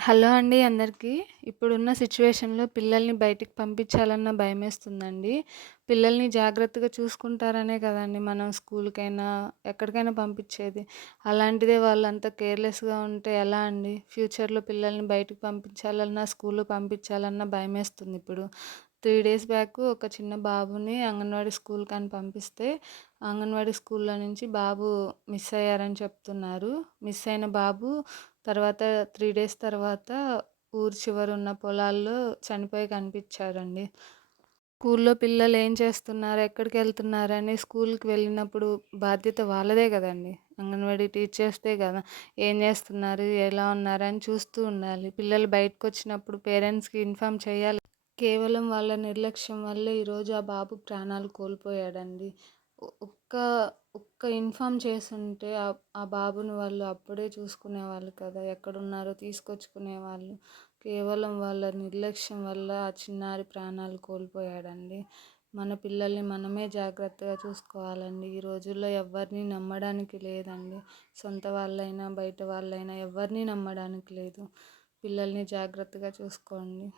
Hello అండి అందరికీ. ఇప్పుడున్న సిట్యుయేషన్‌లో పిల్లల్ని బయటికి పంపించాలన్నా భయమేస్తుందండి. పిల్లల్ని జాగ్రత్తగా చూసుకుంటారనే కదండీ మనం స్కూల్‌కైనా, ఎక్కడికైనా పంపించేది. అలాంటిదే వాళ్ళంతా కేర్‌లెస్‌గా ఉంటే ఎలా అండి? ఫ్యూచర్‌లో పిల్లల్ని బయటికి పంపించాలన్నా, స్కూలుకి పంపించాలన్నా భయమేస్తుందిప్పుడు. 3 డేస్ బ్యాక్ ఒక చిన్న బాబుని అంగన్వాడీ స్కూల్‌కని పంపిస్తే, అంగన్వాడీ స్కూల్‌లో నుంచి బాబు మిస్ అయ్యారని చెప్తున్నారు. మిస్ అయిన బాబు తర్వాత 3 డేస్ తర్వాత ఊరు చివరున్న పొలాల్లో చనిపోయి కనిపిచ్చారండి. స్కూల్లో పిల్లలేం చేస్తున్నారు, ఎక్కడికెళ్తున్నారని స్కూల్‌కి వెళ్ళినప్పుడు బాధ్యత వాళ్ళదే గదండీ. అంగన్వాడీ టీచర్స్‌దే గదా! ఏం జేస్తున్నారు, ఎలా ఉన్నారని చూస్తూ ఉండాలి. పిల్లలు బయటకొచ్చినప్పుడు పేరెంట్స్‌కి ఇన్ఫార్మ్ చేయాలి. కేవలం వాళ్ళ నిర్లక్ష్యం వల్లే ఈరోజు ఆ బాబు ప్రాణాలు కోల్పోయాడండి. ఒక్క ఒక్క ఇన్ఫార్మ్ చేసుంటే ఆ బాబుని వాళ్ళు అప్పుడే చూసుకునేవాళ్ళు కదా! ఎక్కడున్నారో తీసుకొచ్చుకునేవాళ్ళు. కేవలం వాళ్ళ నిర్లక్ష్యం వల్ల ఆ చిన్నారి ప్రాణాలు కోల్పోయాడండి. మన పిల్లల్ని మనమే జాగ్రత్తగా చూసుకోవాలండి. ఈ రోజుల్లో ఎవ్వరిని నమ్మడానికి లేదండి. సొంత వాళ్ళైనా, బయట వాళ్ళైనా ఎవ్వరిని నమ్మడానికి లేదు. పిల్లల్ని జాగ్రత్తగా చూసుకోండి.